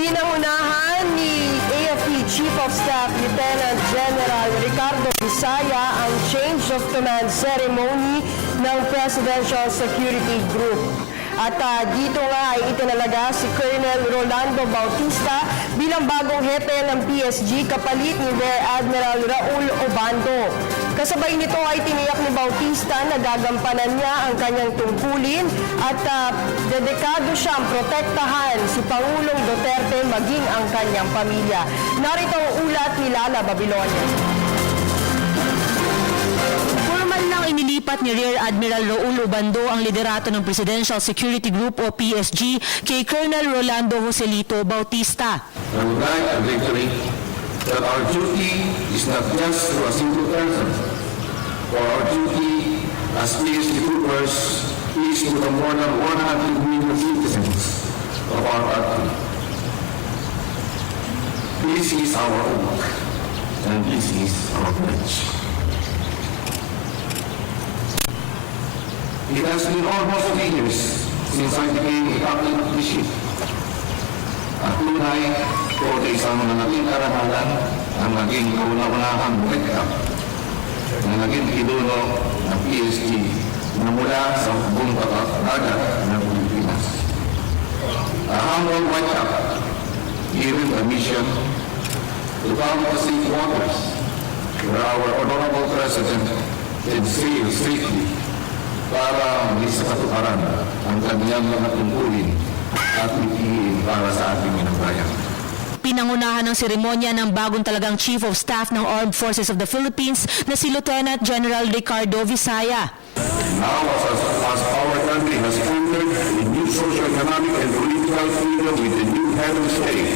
Pinangunahan ni AFP Chief of Staff Lieutenant General Ricardo Visaya ang change of command ceremony ng Presidential Security Group. At dito nga ay itinalaga si Colonel Rolando Bautista bilang bagong hepe ng PSG kapalit ni Rear Admiral Raul Obando. Kasabay nito ay tiniyak ni Bautista na gagampanan niya ang kanyang tungkulin at dedikado siyang protektahan si Pangulong Duterte maging ang kanyang pamilya. Narito ang ulat ni Lala Babilonia. Formal nang inilipat ni Rear Admiral Raul Obando ang liderato ng Presidential Security Group o PSG kay Colonel Rolando Joselito Bautista. I would like to reiterate that our duty is not just to a single person, for our duty as PSG troopers is to the more than 100 million citizens of our country. This is our oath, and this is our pledge. It has been almost 3 years since I became a captain of the ship. At tunay ko na isang malaking karangalan ang naging kauna-unahang backup na naging pinuno ng PSG na mula sa buong dagat ng Pilipinas. A humble backup given the mission to come to safe waters where our honorable President can sail safely para maging sa katuparan ang kanyang mga tungkulin at ipiin para sa ating minagbayan. Pinangunahan ng seremonya ng bagong talagang Chief of Staff ng Armed Forces of the Philippines na si Lieutenant General Ricardo Visaya. Now, as our country has entered a new socio-economic and political freedom with a new head of state,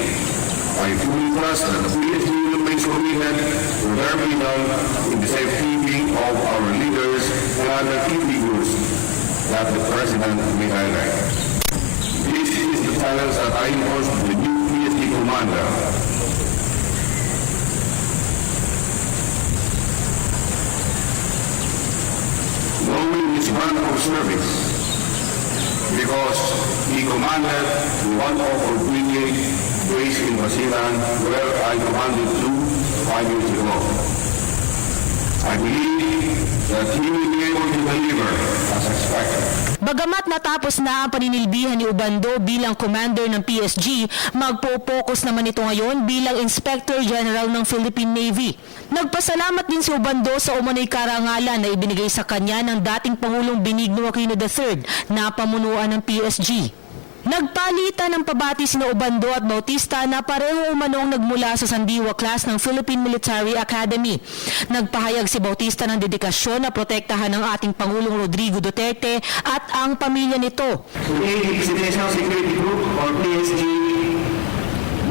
I fully trust that the PSG remains committed to their freedom in the safekeeping of our leaders and other key figures that the President may highlight. This is the challenge that I impose to the new PSG commander. Knowing his rank of service, because he commanded one of our brigade base in Basilan, where I commanded 5 years ago. I believe that he will be able to deliver as expected. Bagamat natapos na ang paninilbihan ni Obando bilang commander ng PSG, magpo-focus naman ito ngayon bilang Inspector General ng Philippine Navy. Nagpasalamat din si Obando sa umano'y karangalan na ibinigay sa kanya ng dating Pangulong Benigno Aquino III na pamunuan ng PSG. Nagpalitan ng pabati sina Obando at Bautista na pareho umanong nagmula sa Sandiwa class ng Philippine Military Academy. Nagpahayag si Bautista ng dedikasyon na protektahan ng ating Pangulong Rodrigo Duterte at ang pamilya nito. Today, the Presidential Security Group, or PSG,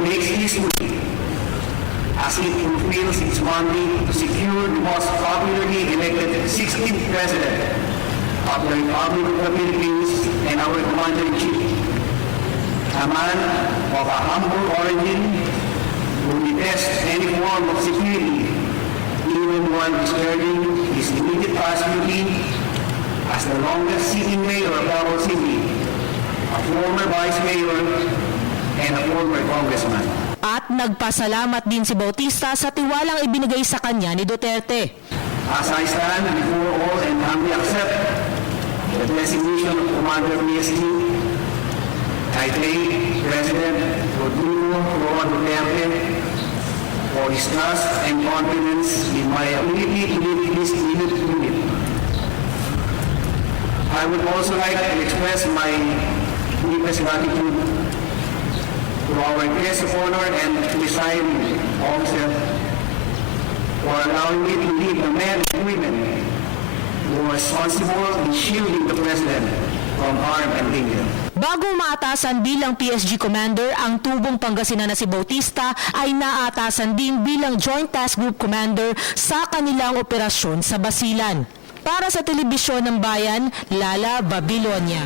makes history as it fulfills its mandate to secure the most popularly elected 16th President of the Republic of the Philippines and our Commander-in-Chief. A man of a humble origin who detests any form of security, even while discharging his immediate past duty as the longest-sitting mayor of Davao City, a former vice mayor, and a former congressman. At nagpasalamat din si Bautista sa tiwalang ibinigay sa kanya ni Duterte. As I stand before all and humbly accept the designation of Commander PSG, I thank President Rodrigo Duterte for his trust and confidence in my ability to lead this unit. I would also like to express my deepest gratitude to our guest of honor and presiding officer for allowing me to lead the men and women who are responsible in shielding the President from harm and danger. Bago maatasan bilang PSG Commander, ang tubong Pangasinan na si Bautista ay naatasan din bilang Joint Task Group Commander sa kanilang operasyon sa Basilan. Para sa Telebisyon ng Bayan, Lala Babilonia.